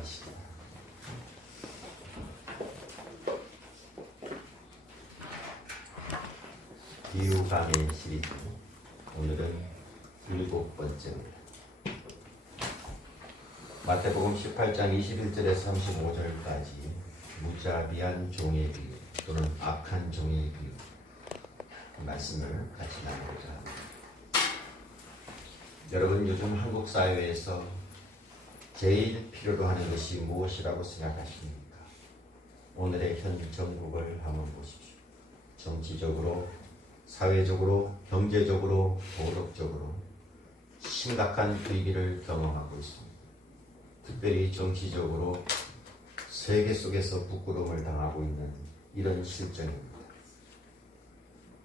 시작하시다. 비유 강의 시리즈, 오늘은 7번째입니다. 마태복음 18장 21절에서 35절까지 무자비한 종의 비유 또는 악한 종의 비유 말씀을 같이 나누고자 합니다. 여러분, 요즘 한국 사회에서 제일 필요로 하는 것이 무엇이라고 생각하십니까? 오늘의 현 정국을 한번 보십시오. 정치적으로, 사회적으로, 경제적으로, 도덕적으로 심각한 위기를 경험하고 있습니다. 특별히 정치적으로 세계 속에서 부끄러움을 당하고 있는 이런 실정입니다.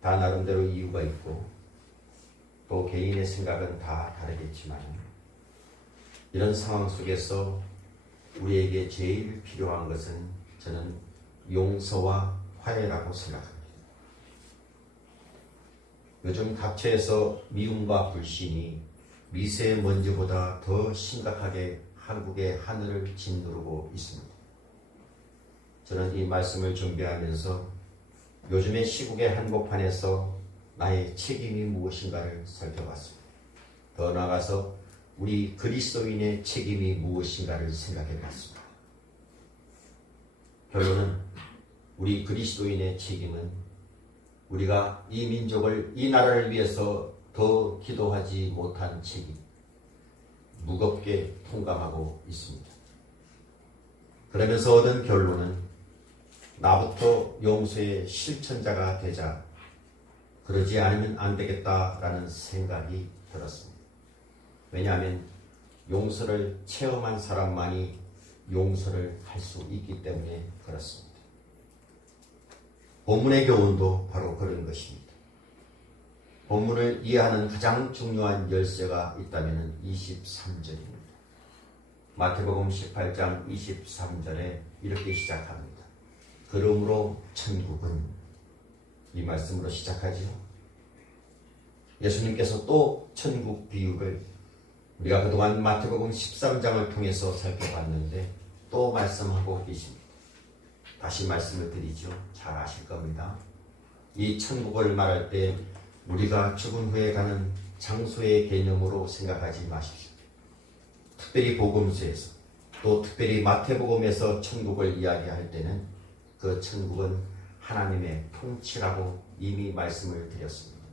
다 나름대로 이유가 있고 또 개인의 생각은 다 다르겠지만 이런 상황 속에서 우리에게 제일 필요한 것은 저는 용서와 화해라고 생각합니다. 요즘 각처에서 미움과 불신이 미세먼지보다 더 심각하게 한국의 하늘을 짓누르고 있습니다. 저는 이 말씀을 준비하면서 요즘의 시국의 한복판에서 나의 책임이 무엇인가를 살펴봤습니다. 더 나아가서 우리 그리스도인의 책임이 무엇인가를 생각해봤습니다. 결론은 우리 그리스도인의 책임은 우리가 이 민족을, 이 나라를 위해서 더 기도하지 못한 책임, 무겁게 통감하고 있습니다. 그러면서 얻은 결론은 나부터 용서의 실천자가 되자, 그러지 않으면 안 되겠다라는 생각이 들었습니다. 왜냐하면 용서를 체험한 사람만이 용서를 할 수 있기 때문에 그렇습니다. 본문의 교훈도 바로 그런 것입니다. 본문을 이해하는 가장 중요한 열쇠가 있다면 23절입니다. 마태복음 18장 23절에 이렇게 시작합니다. 그러므로 천국은, 이 말씀으로 시작하지요. 예수님께서 또 천국 비유를 우리가 그동안 마태복음 13장을 통해서 살펴봤는데 또 말씀하고 계십니다. 다시 말씀을 드리죠. 잘 아실 겁니다. 이 천국을 말할 때 우리가 죽은 후에 가는 장소의 개념으로 생각하지 마십시오. 특별히 복음서에서, 또 특별히 마태복음에서 천국을 이야기할 때는 그 천국은 하나님의 통치라고 이미 말씀을 드렸습니다.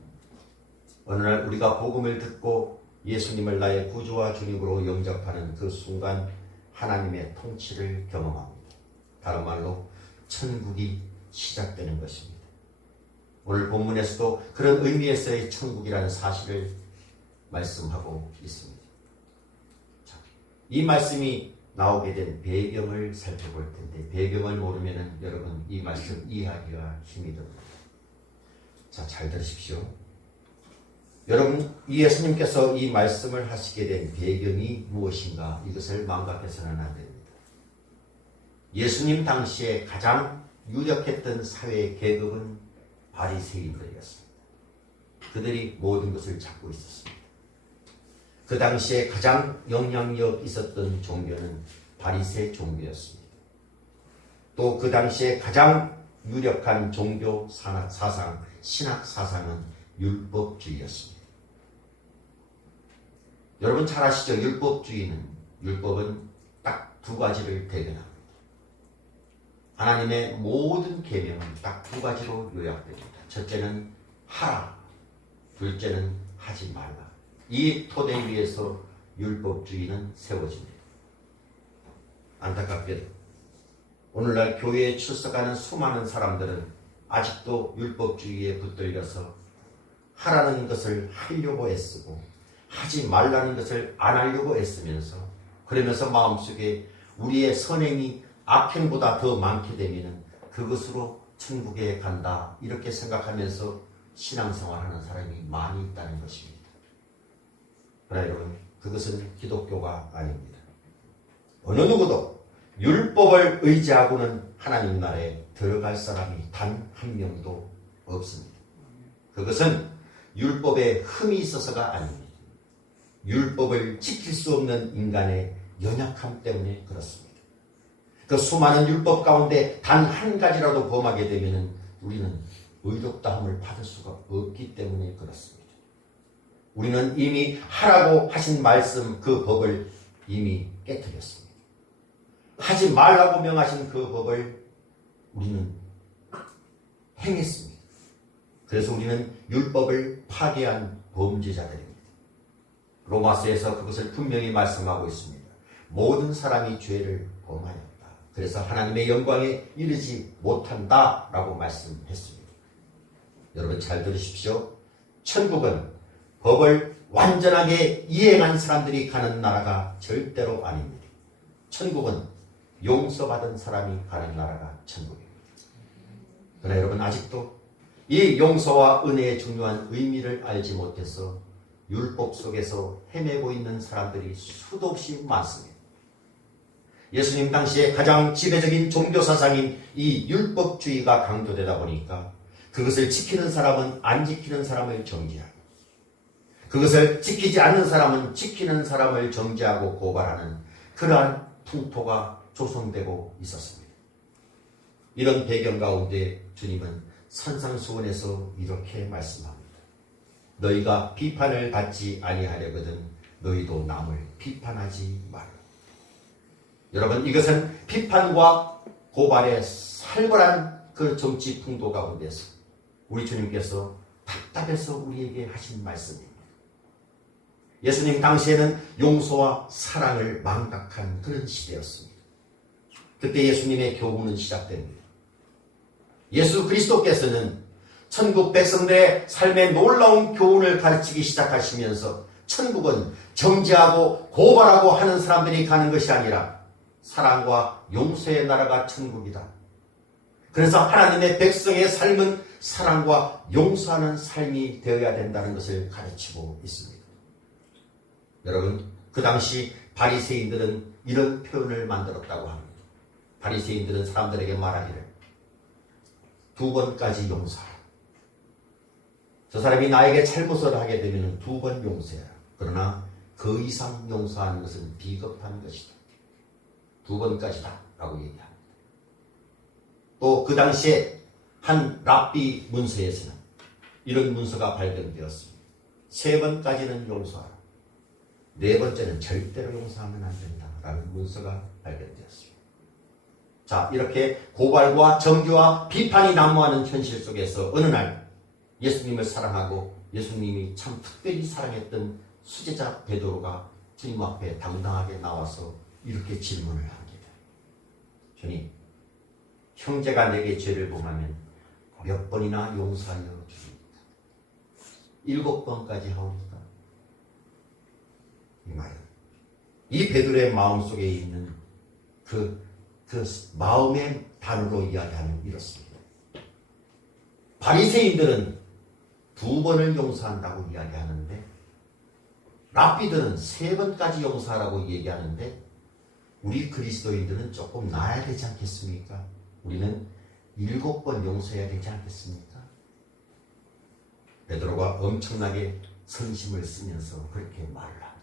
어느 날 우리가 복음을 듣고 예수님을 나의 구주와 주님으로 영접하는 그 순간 하나님의 통치를 경험합니다. 다른 말로 천국이 시작되는 것입니다. 오늘 본문에서도 그런 의미에서의 천국이라는 사실을 말씀하고 있습니다. 자, 이 말씀이 나오게 된 배경을 살펴볼 텐데, 배경을 모르면 여러분 이 말씀 이해하기가 힘이 듭니다. 자, 잘 들으십시오. 여러분, 이 예수님께서 이 말씀을 하시게 된 배경이 무엇인가, 이것을 망각해서는 안 됩니다. 예수님 당시에 가장 유력했던 사회 계급은 바리새인들이었습니다. 그들이 모든 것을 잡고 있었습니다. 그 당시에 가장 영향력 있었던 종교는 바리새 종교였습니다. 또 그 당시에 가장 유력한 종교 사상, 신학 사상은 율법주의였습니다. 여러분 잘 아시죠? 율법은 딱 두 가지를 대변합니다. 하나님의 모든 계명은 딱 두 가지로 요약됩니다. 첫째는 하라, 둘째는 하지 말라. 이 토대 위에서 율법주의는 세워집니다. 안타깝게도 오늘날 교회에 출석하는 수많은 사람들은 아직도 율법주의에 붙들려서 하라는 것을 하려고 애쓰고 하지 말라는 것을 안 하려고 애쓰면서, 그러면서 마음속에 우리의 선행이 악행보다 더 많게 되면 그것으로 천국에 간다, 이렇게 생각하면서 신앙생활하는 사람이 많이 있다는 것입니다. 그러나 여러분, 그것은 기독교가 아닙니다. 어느 누구도 율법을 의지하고는 하나님 나라에 들어갈 사람이 단 한 명도 없습니다. 그것은 율법에 흠이 있어서가 아닙니다. 율법을 지킬 수 없는 인간의 연약함 때문에 그렇습니다. 그 수많은 율법 가운데 단 한 가지라도 범하게 되면 우리는 의롭다함을 받을 수가 없기 때문에 그렇습니다. 우리는 이미 하라고 하신 말씀 그 법을 이미 깨뜨렸습니다. 하지 말라고 명하신 그 법을 우리는 행했습니다. 그래서 우리는 율법을 파괴한 범죄자들입니다. 로마서에서 그것을 분명히 말씀하고 있습니다. 모든 사람이 죄를 범하였다. 그래서 하나님의 영광에 이르지 못한다라고 말씀했습니다. 여러분 잘 들으십시오. 천국은 법을 완전하게 이행한 사람들이 가는 나라가 절대로 아닙니다. 천국은 용서받은 사람이 가는 나라가 천국입니다. 그러나 여러분 아직도 이 용서와 은혜의 중요한 의미를 알지 못해서 율법 속에서 헤매고 있는 사람들이 수도 없이 많습니다. 예수님 당시에 가장 지배적인 종교사상인 이 율법주의가 강조되다 보니까 그것을 지키는 사람은 안 지키는 사람을 정죄하고 그것을 지키지 않는 사람은 지키는 사람을 정죄하고 고발하는 그러한 풍토가 조성되고 있었습니다. 이런 배경 가운데 주님은 산상수훈에서 이렇게 말씀합니다. 너희가 비판을 받지 아니하려거든 너희도 남을 비판하지 마라. 여러분 이것은 비판과 고발의 살벌한 그 정치 풍도 가운데서 우리 주님께서 답답해서 우리에게 하신 말씀입니다. 예수님 당시에는 용서와 사랑을 망각한 그런 시대였습니다. 그때 예수님의 교훈은 시작됩니다. 예수 그리스도께서는 천국 백성들의 삶의 놀라운 교훈을 가르치기 시작하시면서 천국은 정죄하고 고발하고 하는 사람들이 가는 것이 아니라 사랑과 용서의 나라가 천국이다. 그래서 하나님의 백성의 삶은 사랑과 용서하는 삶이 되어야 된다는 것을 가르치고 있습니다. 여러분, 그 당시 바리새인들은 이런 표현을 만들었다고 합니다. 바리새인들은 사람들에게 말하기를 2번까지 용서하라. 저 사람이 나에게 잘못을 하게 되면 2번 용서해라. 그러나 그 이상 용서하는 것은 비겁한 것이다. 2번까지다 라고 얘기합니다. 또 그 당시에 한 랍비 문서에서는 이런 문서가 발견되었습니다. 3번까지는 용서하라. 4번째는 절대로 용서하면 안 된다 라는 문서가 발견되었습니다. 자, 이렇게 고발과 정죄와 비판이 난무하는 현실 속에서 어느 날 예수님을 사랑하고 예수님이 참 특별히 사랑했던 수제자 베드로가 주님 앞에 당당하게 나와서 이렇게 질문을 합니다. 주님, 형제가 내게 죄를 범하면 몇 번이나 용서하여 주십니까? 7번까지 하옵니까? 이 말은 이 베드로의 마음속에 있는 그 마음의 단어로 이야기하면 이렇습니다. 바리새인들은 2번을 용서한다고 이야기하는데 랍비들은 3번까지 용서하라고 얘기하는데 우리 그리스도인들은 조금 나아야 되지 않겠습니까? 우리는 7번 용서해야 되지 않겠습니까? 베드로가 엄청나게 선심을 쓰면서 그렇게 말을 합니다.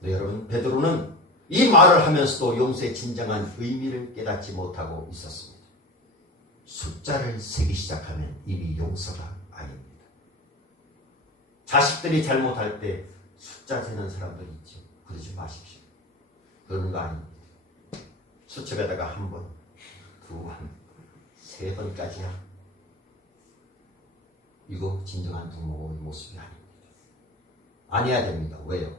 네, 여러분, 베드로는 이 말을 하면서도 용서의 진정한 의미를 깨닫지 못하고 있었습니다. 숫자를 세기 시작하면 이미 용서가 아닙니다. 자식들이 잘못할 때 숫자 세는 사람들이 있죠. 그러지 마십시오. 그런 거 아닙니다. 수첩에다가 1번, 2번, 3번까지야. 이거 진정한 부모의 모습이 아닙니다. 아니어야 됩니다. 왜요?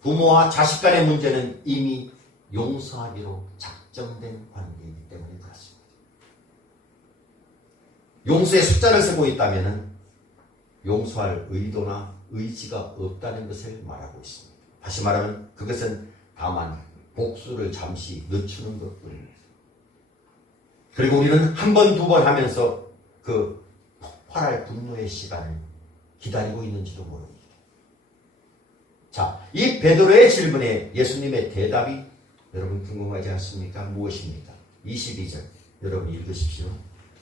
부모와 자식 간의 문제는 이미 용서하기로 작정된 관계이기 때문에 그렇습니다. 용서의 숫자를 쓰고 있다면 용서할 의도나 의지가 없다는 것을 말하고 있습니다. 다시 말하면 그것은 다만 복수를 잠시 늦추는 것뿐입니다. 그리고 우리는 1번, 2번 하면서 그 폭발할 분노의 시간을 기다리고 있는지도 모릅니다. 자, 이 베드로의 질문에 예수님의 대답이 여러분 궁금하지 않습니까? 무엇입니까? 22절 여러분 읽으십시오.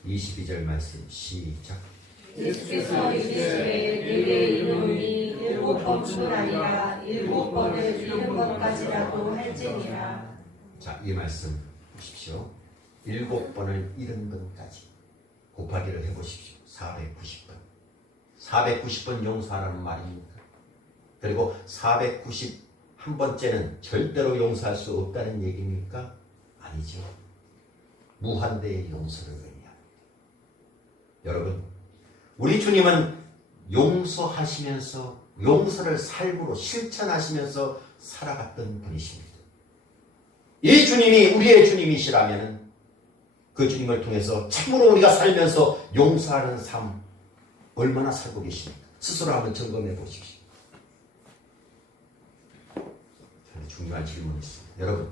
22절 말씀 시작. 예수께서 이르시되 너희의 이름이 7번뿐 아니라 7번을 7번까지라도 할지니라. 자, 이 말씀 보십시오. 7번을 70번까지 곱하기를 해보십시오. 490번. 490번 용서하라는 말입니다. 그리고 491번째는 절대로 용서할 수 없다는 얘기입니까? 아니죠. 무한대의 용서를 의미합니다. 여러분, 우리 주님은 용서하시면서 용서를 삶으로 실천하시면서 살아갔던 분이십니다. 이 주님이 우리의 주님이시라면 그 주님을 통해서 참으로 우리가 살면서 용서하는 삶 얼마나 살고 계십니까? 스스로 한번 점검해 보십시오. 중요한 질문이 있습니다. 여러분,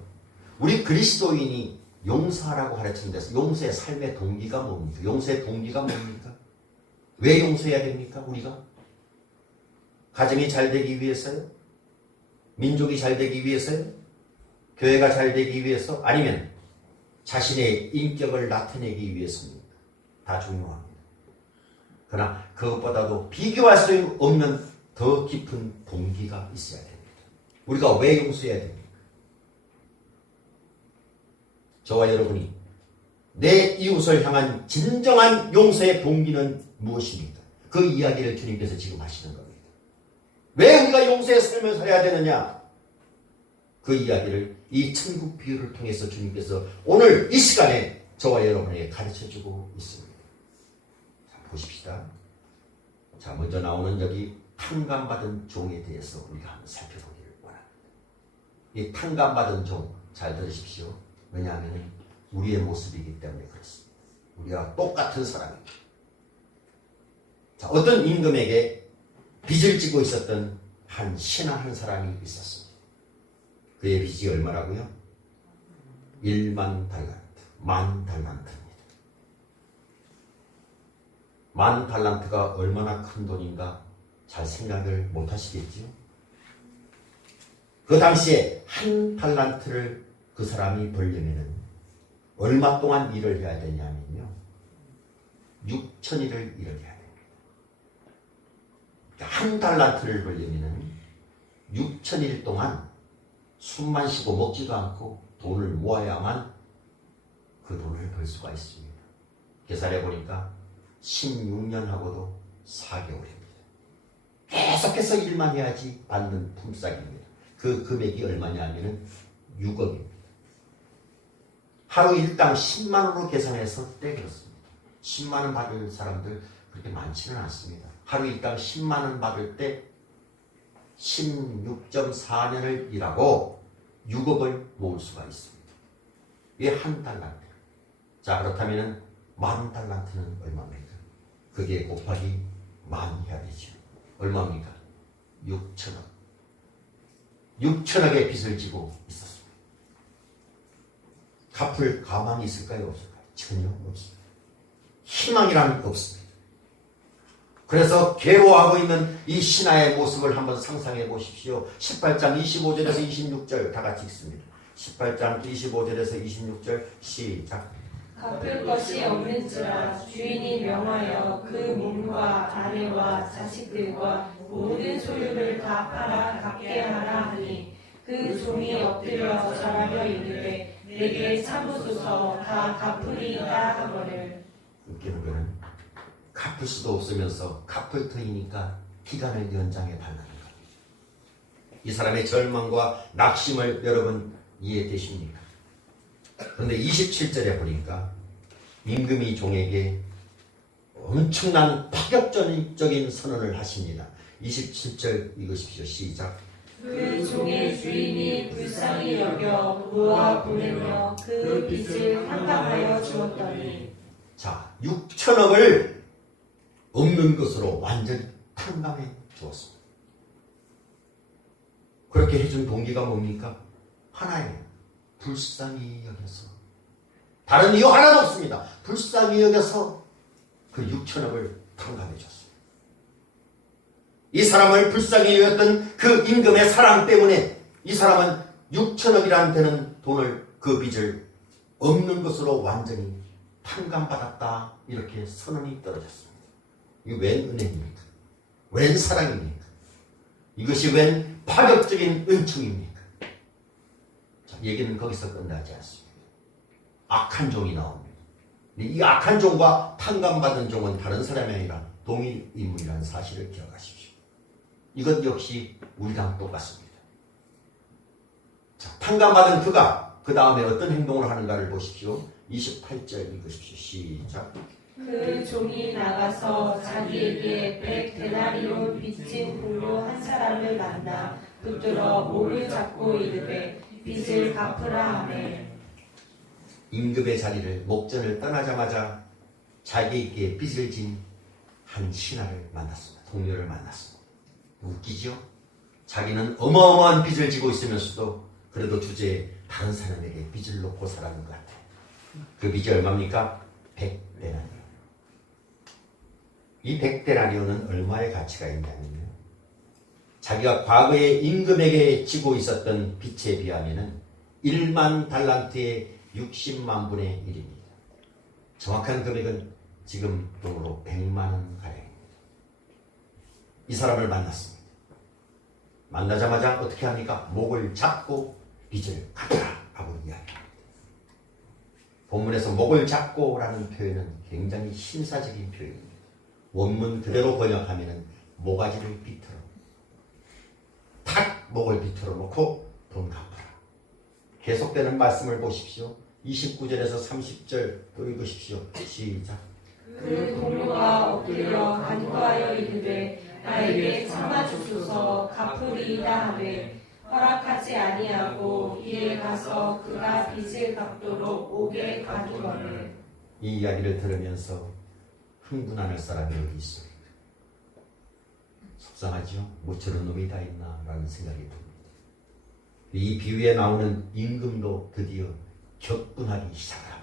우리 그리스도인이 용서하라고 가르치는 데서 용서의 삶의 동기가 뭡니까? 용서의 동기가 뭡니까? 왜 용서해야 됩니까? 우리가? 가정이 잘 되기 위해서요? 민족이 잘 되기 위해서요? 교회가 잘 되기 위해서? 아니면 자신의 인격을 나타내기 위해서입니까? 다 중요합니다. 그러나 그것보다도 비교할 수 없는 더 깊은 동기가 있어야 됩니다. 우리가 왜 용서해야 됩니까? 저와 여러분이 내 이웃을 향한 진정한 용서의 동기는 무엇입니까? 그 이야기를 주님께서 지금 하시는 겁니다. 왜 우리가 용서의 삶을 살아야 되느냐? 그 이야기를 이 천국 비유를 통해서 주님께서 오늘 이 시간에 저와 여러분에게 가르쳐주고 있습니다. 자, 보십시다. 자, 먼저 나오는 여기 탕감받은 종에 대해서 우리가 한번 살펴보기를 원합니다. 이 탕감받은 종, 잘 들으십시오. 왜냐하면 우리의 모습이기 때문에 그렇습니다. 우리와 똑같은 사람입니다. 자, 어떤 임금에게 빚을 지고 있었던 한 신하 한 사람이 있었습니다. 그의 빚이 얼마라고요? 1만 달란트, 10,000달란트입니다. 10,000달란트가 얼마나 큰 돈인가 잘 생각을 못 하시겠지요? 그 당시에 한 달란트를 그 사람이 벌려면 얼마 동안 일을 해야 되냐면요. 6,000일을 일을 해야 됩니다. 한 달란트를 벌려면 6,000일 동안 숨만 쉬고 먹지도 않고 돈을 모아야만 그 돈을 벌 수가 있습니다. 계산해 보니까 16년하고도 4개월입니다. 계속해서 일만 해야지 받는 품삯입니다. 그 금액이 얼마냐 하면 6억입니다. 하루 일당 10만 원으로 계산해서 떼그렇습니다. 10만 원 받을 사람들 그렇게 많지는 않습니다. 하루 일당 10만 원 받을 때 16.4년을 일하고 6억을 모을 수가 있습니다. 이게 한 달란트. 자, 그렇다면 10,000달란트는 얼마입니까? 그게 곱하기 10,000 해야 되죠. 얼마입니까? 6,000억. 6,000억의 빚을 지고 있었습니다. 갚을 가망이 있을까요? 없을까요? 전혀 없습니다. 희망이란 없습니다. 그래서 괴로워하고 있는 이 신하의 모습을 한번 상상해 보십시오. 18장 25절에서 26절 다 같이 읽습니다. 18장 25절에서 26절 시작. 갚을 것이 없는지라 주인이 명하여 그 몸과 아내와 자식들과 모든 소유를 다 팔아 갚게 하라 하니 그 종이 엎드려 절하며 이르되 내게 참으소서 다 갚으리이다 하거늘. 웃기는 거는 갚을 수도 없으면서 갚을 터이니까 기간을 연장해 달라는 겁니다. 이 사람의 절망과 낙심을 여러분 이해되십니까? 그런데 27절에 보니까 임금이 종에게 엄청난 파격적인 선언을 하십니다. 27절 읽으십시오. 시작. 그 종의 주인이 불쌍히 여겨 모아 보내며 그 빚을 탕감하여 주었더니. 자, 6,000억을 없는 것으로 완전히 탕감해 주었습니다. 그렇게 해준 동기가 뭡니까? 하나예요. 불쌍히 여겨서. 다른 이유 하나도 없습니다. 불쌍히 여겨서 그 6,000억을 탕감해 줬습니다. 이 사람을 불쌍히 여겼던 그 임금의 사랑 때문에 이 사람은 6,000억이라는 되는 돈을, 그 빚을 없는 것으로 완전히 탕감받았다. 이렇게 선언이 떨어졌습니다. 이게 웬 은혜입니까? 웬 사랑입니까? 이것이 웬 파격적인 은총입니까? 자, 얘기는 거기서 끝나지 않습니다. 악한 종이 나옵니다. 이 악한 종과 탕감받은 종은 다른 사람이 아니라 동일 인물이라는 사실을 기억하십시오. 이것 역시 우리랑 똑같습니다. 자, 탕감받은 그가 그 다음에 어떤 행동을 하는가를 보십시오. 28절 읽으십시오. 시작. 그 종이 나가서 자기에게 100데나리온 빚진 동료 한 사람을 만나 붙들어 목을 잡고 이르되 빚을 갚으라 하매 임금의 자리를 목전을 떠나자마자 자기에게 빚을 진 한 신하를 만났습니다. 동료를 만났습니다. 웃기죠? 자기는 어마어마한 빚을 지고 있으면서도 그래도 주제에 다른 사람에게 빚을 놓고 살아가는 것 같아요. 그 빚이 얼마입니까? 100데나리온. 이 100데나리온은 얼마의 가치가 있냐면요. 자기가 과거에 임금에게 지고 있었던 빚에 비하면 1만 달란트의 60만 분의 1입니다. 정확한 금액은 지금 돈으로 100만 원 가량입니다. 이 사람을 만났습니다. 만나자마자 어떻게 합니까? 목을 잡고 빚을 갚아라 하고 이야기합니다. 본문에서 목을 잡고라는 표현은 굉장히 신사적인 표현입니다. 원문 그대로 번역하면 모가지를 비틀어 탁 목을 비틀어 놓고 돈 갚아라. 계속되는 말씀을 보십시오. 29절에서 30절 또 읽으십시오. 시작. 그 동료가 엎드려 간구하여 이르되 나에게 참아주소서 갚으리이다 하되 허락하지 아니하고 이에 가서 그가 빚을 갚도록 옥에 가두거늘. 이 이야기를 들으면서 흥분하는 사람이 어디 있습니까? 속상하죠? 뭐 저런 놈이 다 있나 라는 생각이 듭니다. 이 비유에 나오는 임금도 드디어 격분하기 시작합니다.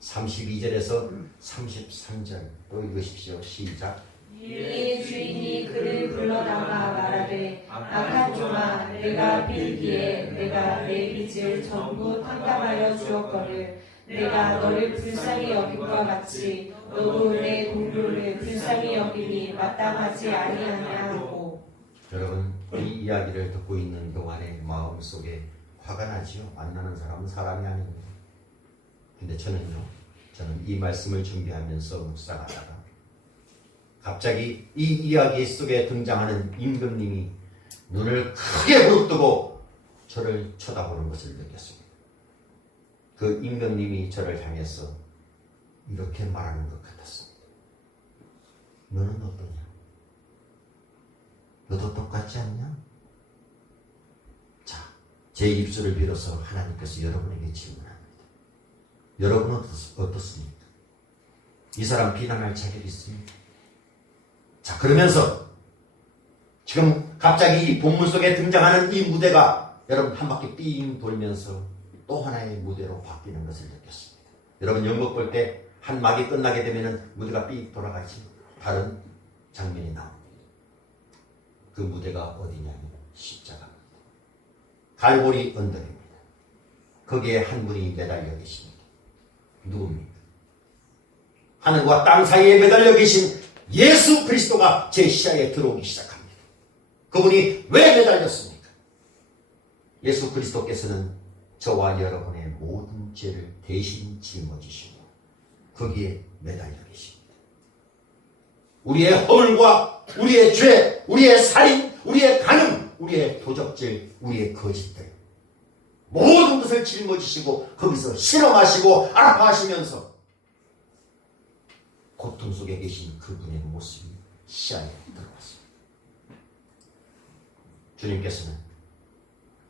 32절에서 33절 또 읽으십시오. 시작. 이에 주인이 그를 불러다가 말하되 악한 종아 내가 빌기에 내가 내 빚을 전부 탕감하여 주었거늘 내가 너를 불쌍히 여김과 같이 너도 내 동료를 불쌍히 여김이 마땅하지 아니하냐 하고. 여러분 이 이야기를 듣고 있는 동안에 마음속에 화가 나지요. 만나는 사람은 사람이 아닙니다. 근데 저는 이 말씀을 준비하면서 묵상하다가 갑자기 이 이야기 속에 등장하는 임금님이 눈을 크게 부릅뜨고 저를 쳐다보는 것을 느꼈습니다. 그 임금님이 저를 향해서 이렇게 말하는 것 같았습니다. 너는 어떠냐? 너도 똑같지 않냐? 자, 제 입술을 빌어서 하나님께서 여러분에게 질문합니다. 여러분은 어떻습니까? 이 사람 비난할 자격이 있습니까? 자, 그러면서 지금 갑자기 이 본문 속에 등장하는 이 무대가 여러분 한 바퀴 삥 돌면서 또 하나의 무대로 바뀌는 것을 느꼈습니다. 여러분 연극 볼 때 한 막이 끝나게 되면 무대가 삥 돌아가지 다른 장면이 나옵니다. 그 무대가 어디냐면 십자가입니다. 갈보리 언덕입니다. 거기에 한 분이 매달려 계십니다. 누굽니까? 하늘과 땅 사이에 매달려 계신 예수 그리스도가 제 시야에 들어오기 시작합니다. 그분이 왜 매달렸습니까? 예수 그리스도께서는 저와 여러분의 모든 죄를 대신 짊어지시고 거기에 매달려 계십니다. 우리의 허물과 우리의 죄, 우리의 살인, 우리의 간음, 우리의 도적질, 우리의 거짓들 모든 것을 짊어지시고 거기서 실험하시고 아파하시면서 고통 속에 계신 그분의 모습이 시야에 들어왔습니다. 주님께서는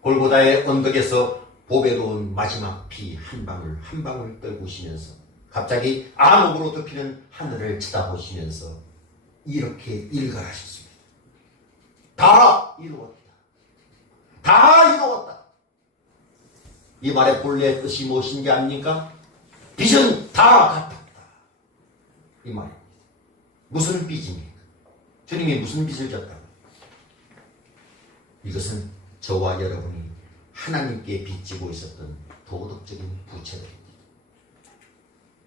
골고다의 언덕에서 보배로운 마지막 피 한 방울 한 방울 떨구시면서 갑자기 암흑으로 덮이는 하늘을 쳐다보시면서 이렇게 일갈하셨습니다. 다 이루었다. 다 이루었다. 이 말의 본래의 뜻이 무엇인 게 아닙니까? 빚은 다 갚았다. 이 말입니다. 무슨 빚입니까? 주님이 무슨 빚을 졌다고? 이것은 저와 여러분이 하나님께 빚지고 있었던 도덕적인 부채들입니다.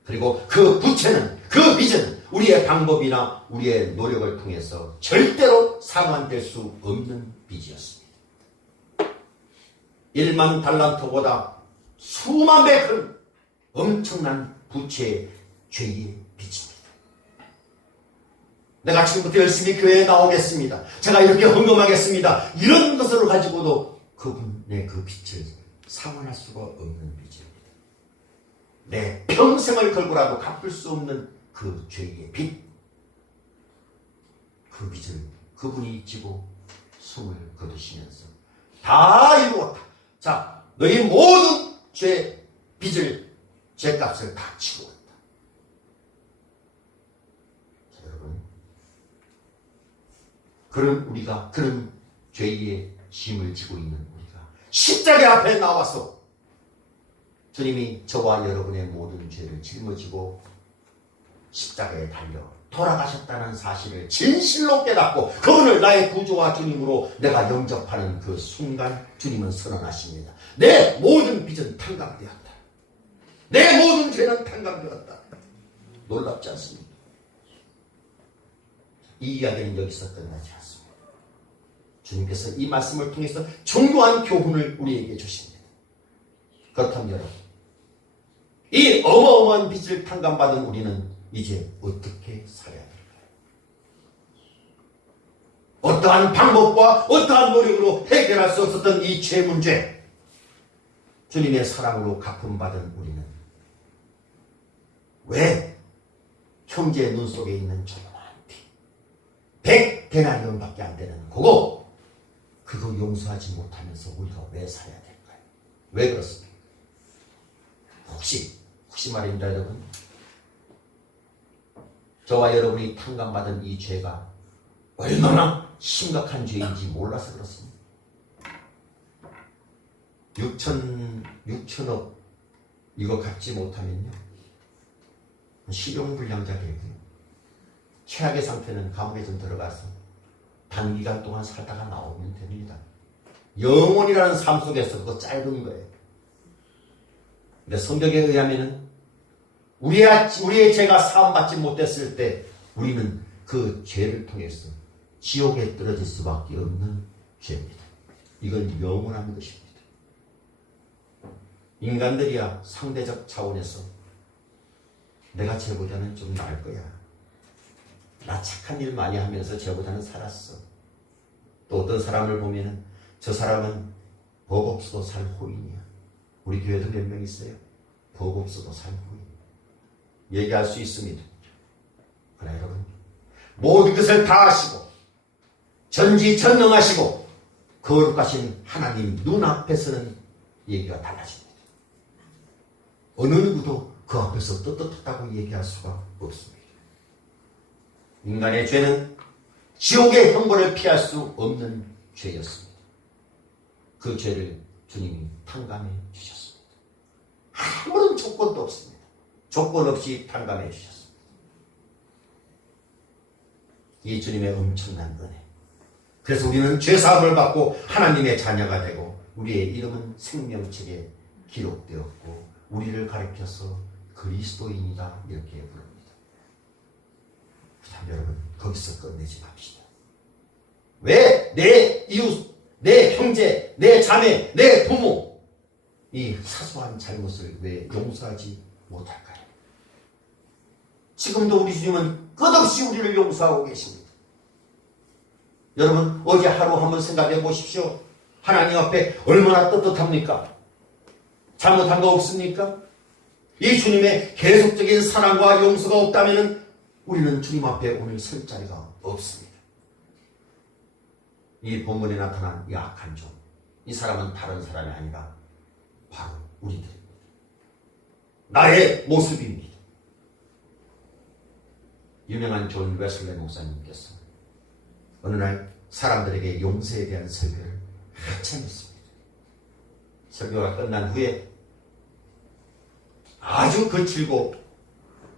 그리고 그 부채는, 그 빚은 우리의 방법이나 우리의 노력을 통해서 절대로 상환될 수 없는 빚이었습니다. 1만 달란트보다 수만 배 큰 엄청난 부채의 죄의 빚입니다. 내가 지금부터 열심히 교회에 나오겠습니다. 제가 이렇게 헌금하겠습니다. 이런 것을 가지고도 그분의 그 빚을 상환할 수가 없는 빚입니다. 내 평생을 걸고라도 갚을 수 없는 그 죄의 빚, 그 빚을 그분이 지고 숨을 거두시면서 다 이루었다. 자, 너희 모든 죄 빚을 죄값을 다 치루었다. 자, 여러분, 그런 죄의 짐을 지고 있는 우리가 십자가 앞에 나와서 주님이 저와 여러분의 모든 죄를 짊어지고 십자가에 달려 돌아가셨다는 사실을 진실로 깨닫고 그분을 나의 구주와 주님으로 내가 영접하는 그 순간 주님은 선언하십니다. 내 모든 빚은 탕감되었다. 내 모든 죄는 탕감되었다. 놀랍지 않습니까? 이 이야기는 여기서 끝나지 않습니다. 주님께서 이 말씀을 통해서 중요한 교훈을 우리에게 주십니다. 그렇다면 여러분, 이 어마어마한 빚을 탕감받은 우리는 이제 어떻게 살아야 될까요? 어떠한 방법과 어떠한 노력으로 해결할 수 없었던 이 죄 문제, 주님의 사랑으로 갚음받은 우리는 왜 형제의 눈 속에 있는 조그만 피, 100데나리온밖에 안 되는 그거 용서하지 못하면서 우리가 왜 살아야 될까요? 왜 그렇습니까? 혹시 말입니다, 여러분. 저와 여러분이 탕감받은 이 죄가 얼마나 심각한 죄인지 몰라서 그렇습니다. 6천억 이거 갚지 못하면요, 실용불량자 되고요, 최악의 상태는 감옥에 좀 들어가서 단기간 동안 살다가 나오면 됩니다. 영원이라는 삶 속에서 그거 짧은 거예요. 근데 성경에 의하면은 우리의 죄가 사함받지 못했을 때 우리는 그 죄를 통해서 지옥에 떨어질 수밖에 없는 죄입니다. 이건 영원한 것입니다. 인간들이야 상대적 차원에서 내가 쟤보다는 좀 나을 거야. 나 착한 일 많이 하면서 쟤보다는 살았어. 또 어떤 사람을 보면은 저 사람은 법 없어도 살 호인이야. 우리 교회도 몇 명 있어요. 법 없어도 살 호인. 얘기할 수 있습니다. 그러나 여러분, 모든 것을 다 하시고 전지전능하시고 거룩하신 하나님 눈앞에서는 얘기가 달라집니다. 어느 누구도 그 앞에서 떳떳하다고 얘기할 수가 없습니다. 인간의 죄는 지옥의 형벌을 피할 수 없는 죄였습니다. 그 죄를 주님이 탕감해 주셨습니다. 아무런 조건도 없습니다. 조건 없이 탕감해 주셨습니다. 이 주님의 엄청난 은혜. 그래서 우리는 죄사함을 받고 하나님의 자녀가 되고 우리의 이름은 생명책에 기록되었고 우리를 가리켜서 그리스도인이다 이렇게 부릅니다. 참 여러분, 거기서 끝내지 맙시다. 왜 내 이웃, 내 형제, 내 자매, 내 부모 이 사소한 잘못을 왜 용서하지 못할까요? 지금도 우리 주님은 끝없이 우리를 용서하고 계십니다. 여러분, 어제 하루 한번 생각해 보십시오. 하나님 앞에 얼마나 떳떳합니까? 잘못한 거 없습니까? 이 주님의 계속적인 사랑과 용서가 없다면 우리는 주님 앞에 오늘 설 자리가 없습니다. 이 본문에 나타난 이 악한 종, 이 사람은 다른 사람이 아니라 바로 우리들입니다. 나의 모습입니다. 유명한 존 웨슬레 목사님께서 어느 날 사람들에게 용서에 대한 설교를 한참 했습니다. 설교가 끝난 후에 아주 거칠고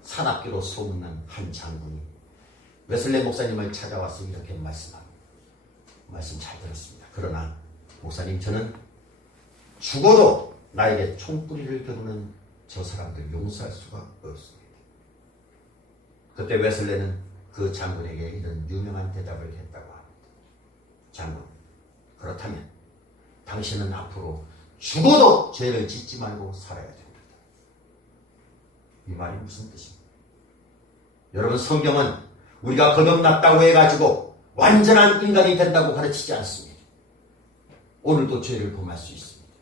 사납기로 소문난 한 장군이 웨슬레 목사님을 찾아와서 이렇게 말씀합니다. 말씀 잘 들었습니다. 그러나 목사님, 저는 죽어도 나에게 총뿌리를 겨누는 저 사람들 용서할 수가 없습니다. 그때 웨슬레는 그 장군에게 이런 유명한 대답을 했다고 합니다. 장군, 그렇다면 당신은 앞으로 죽어도 죄를 짓지 말고 살아야 됩니다. 이 말이 무슨 뜻입니까? 여러분, 성경은 우리가 거듭났다고 해가지고 완전한 인간이 된다고 가르치지 않습니다. 오늘도 죄를 범할 수 있습니다.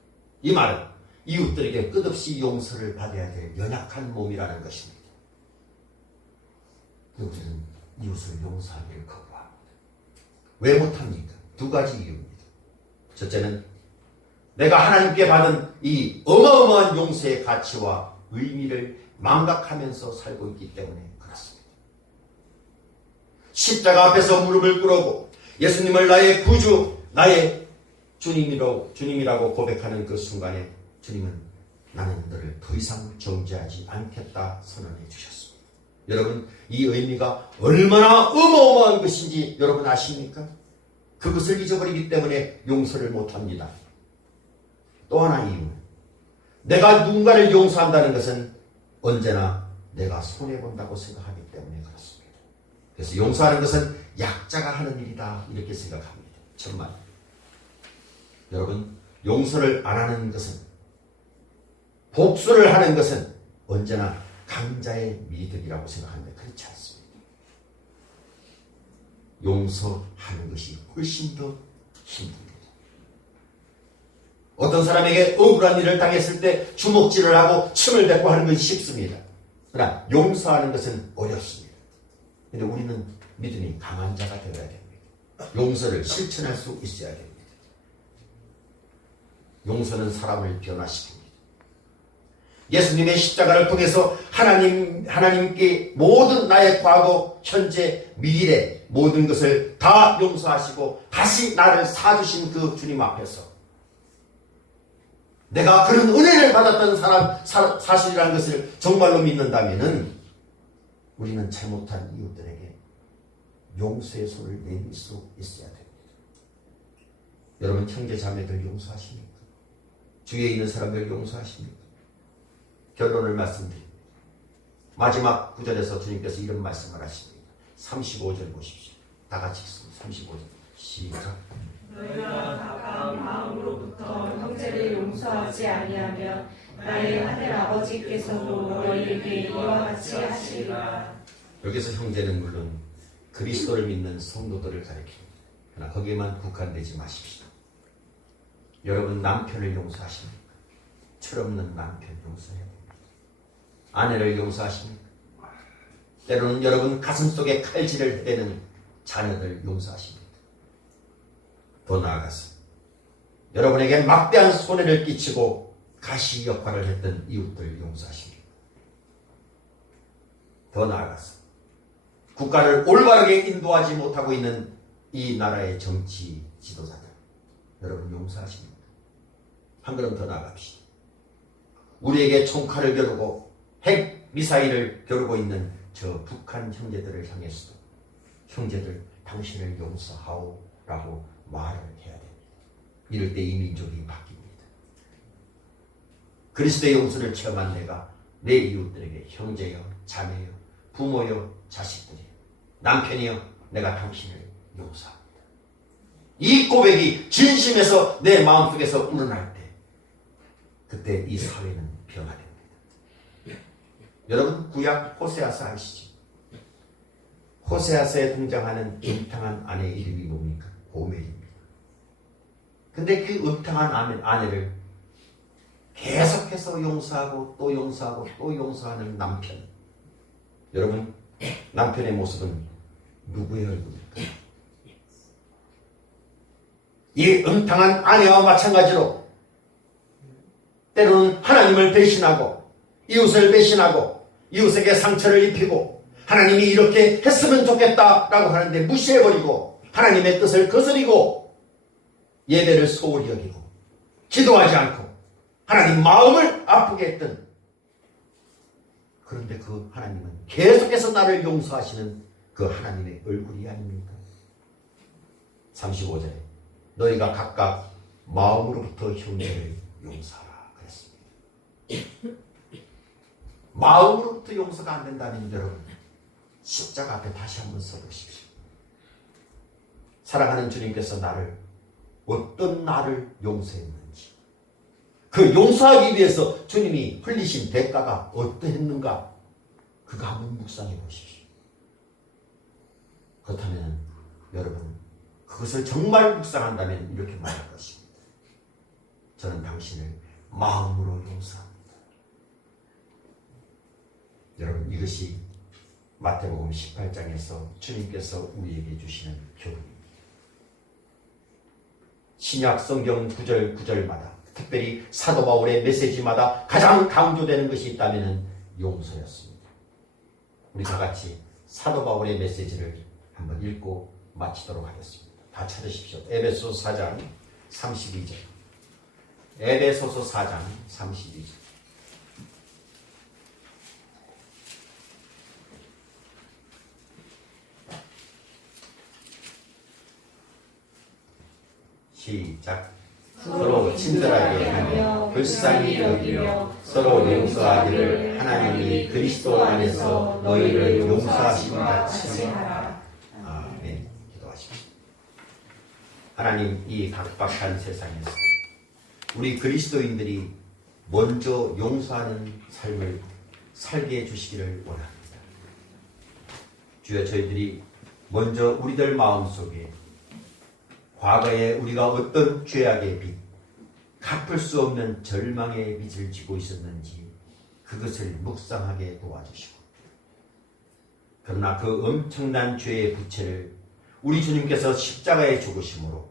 이 말은 이웃들에게 끝없이 용서를 받아야 될 연약한 몸이라는 것입니다. 우리는 이웃을 용서하기를 거부합니다. 왜 못합니까? 두 가지 이유입니다. 첫째는 내가 하나님께 받은 이 어마어마한 용서의 가치와 의미를 망각하면서 살고 있기 때문에 그렇습니다. 십자가 앞에서 무릎을 꿇고 예수님을 나의 구주, 나의 주님이라고 고백하는 그 순간에 주님은 나는 너를 더 이상 정죄하지 않겠다 선언해 주셨습니다. 여러분, 이 의미가 얼마나 어마어마한 것인지 여러분 아십니까? 그것을 잊어버리기 때문에 용서를 못합니다. 또 하나 이유는 내가 누군가를 용서한다는 것은 언제나 내가 손해본다고 생각하기 때문에 그렇습니다. 그래서 용서하는 것은 약자가 하는 일이다 이렇게 생각합니다. 정말 여러분, 용서를 안 하는 것은, 복수를 하는 것은 언제나 강자의 미덕이라고 생각하는데 그렇지 않습니다. 용서하는 것이 훨씬 더 힘듭니다. 어떤 사람에게 억울한 일을 당했을 때 주먹질을 하고 침을 뱉고 하는 것이 쉽습니다. 그러나 용서하는 것은 어렵습니다. 그런데 우리는 믿음이 강한 자가 되어야 됩니다. 용서를 실천할 수 있어야 됩니다. 용서는 사람을 변화시킵니다. 예수님의 십자가를 통해서 하나님께 모든 나의 과거, 현재, 미래 모든 것을 다 용서하시고 다시 나를 사주신 그 주님 앞에서 내가 그런 은혜를 받았던 사실이라는 것을 정말로 믿는다면은 우리는 잘못한 이웃들에게 용서의 손을 내밀 수 있어야 됩니다. 여러분, 형제 자매들 용서하십니까? 주위에 있는 사람들 용서하십니까? 결론을 말씀드립니다. 마지막 구절에서 주님께서 이런 말씀을 하십니다. 35절 보십시오. 다 같이 읽습니다. 35절 시작. 너희가 가까운 마음으로부터 형제를 용서하지 아니하면 나의 하늘 아버지께서도 너희에게 이와 같이 하시리라. 여기서 형제는 물론 그리스도를 믿는 성도들을 가리킵니다. 그러나 거기에만 국한되지 마십시오. 여러분, 남편을 용서하십니까? 철없는 남편 용서해야 됩니다. 아내를 용서하십니까? 때로는 여러분 가슴속에 칼질을 해대는 자녀들 용서하십니까? 더 나아가서 여러분에게 막대한 손해를 끼치고 가시 역할을 했던 이웃들 용서하십니까? 더 나아가서 국가를 올바르게 인도하지 못하고 있는 이 나라의 정치 지도자들 여러분 용서하십니까? 한 걸음 더 나아갑시다. 우리에게 총칼을 겨루고 핵 미사일을 겨루고 있는 저 북한 형제들을 향해서도 형제들 당신을 용서하오 라고 말을 해야 됩니다. 이럴 때 이 민족이 바뀝니다. 그리스도의 용서를 체험한 내가 내 이웃들에게 형제여, 자매여, 부모여, 자식들이여, 남편이여, 내가 당신을 용서합니다. 이 고백이 진심에서 내 마음속에서 우러날 때 그때 이 사회는 변화됩니다. 여러분, 구약 호세아서 아시죠? 호세아서에 등장하는 음탕한 아내의 이름이 뭡니까? 고멜입니다. 근데 그 음탕한 아내를 계속해서 용서하고 또 용서하고 또 용서하는 남편. 여러분, 남편의 모습은 누구의 얼굴입니까? 이 음탕한 아내와 마찬가지로 때로는 하나님을 배신하고 이웃을 배신하고 이웃에게 상처를 입히고 하나님이 이렇게 했으면 좋겠다라고 하는데 무시해버리고 하나님의 뜻을 거스리고 예배를 소홀히 여기고 기도하지 않고 하나님 마음을 아프게 했던, 그런데 그 하나님은 계속해서 나를 용서하시는 그 하나님의 얼굴이 아닙니까? 35절에 너희가 각각 마음으로부터 형제를 용서하라 그랬습니다. 마음으로부터 용서가 안 된다면 여러분, 십자가 앞에 다시 한번 서보십시오. 사랑하는 주님께서 어떤 나를 용서했는지, 그 용서하기 위해서 주님이 흘리신 대가가 어떠했는가? 그거 한번 묵상해 보십시오. 그렇다면 여러분 그것을 정말 묵상한다면 이렇게 말할 것입니다. 저는 당신을 마음으로 용서합니다. 여러분 이것이 마태복음 18장에서 주님께서 우리에게 주시는 교훈입니다. 신약 성경 구절 구절마다 특별히 사도 바울의 메시지마다 가장 강조되는 것이 있다면 용서였습니다. 우리 다 같이 사도 바울의 메시지를 한번 읽고 마치도록 하겠습니다. 다 찾으십시오. 에베소서 4장 32절. 에베소서 4장 32절. 시작. 서로 친절하게 하며 불쌍히 여기며 서로 용서하기를 하나님이 그리스도 안에서 너희를 용서하신 같이 하라. 아멘. 기도하십시오. 하나님, 이 각박한 세상에서 우리 그리스도인들이 먼저 용서하는 삶을 살게 해주시기를 원합니다. 주여, 저희들이 먼저 우리들 마음속에 과거에 우리가 어떤 죄악의 빚, 갚을 수 없는 절망의 빚을 지고 있었는지 그것을 묵상하게 도와주시고, 그러나 그 엄청난 죄의 부채를 우리 주님께서 십자가에 죽으심으로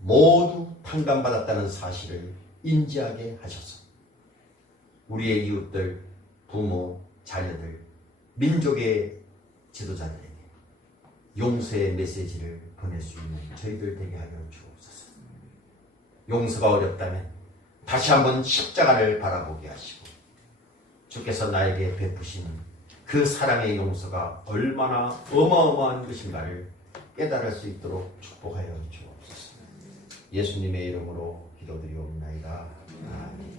모두 탕감받았다는 사실을 인지하게 하셔서 우리의 이웃들, 부모, 자녀들, 민족의 지도자들에게 용서의 메시지를 보낼 수 있는 저희들 되게 하여 주옵소서. 용서가 어렵다면 다시 한번 십자가를 바라보게 하시고 주께서 나에게 베푸시는 그 사랑의 용서가 얼마나 어마어마한 것인가를 깨달을 수 있도록 축복하여 주옵소서. 예수님의 이름으로 기도드리옵나이다. 아멘.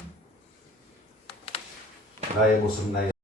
나의 모습 나의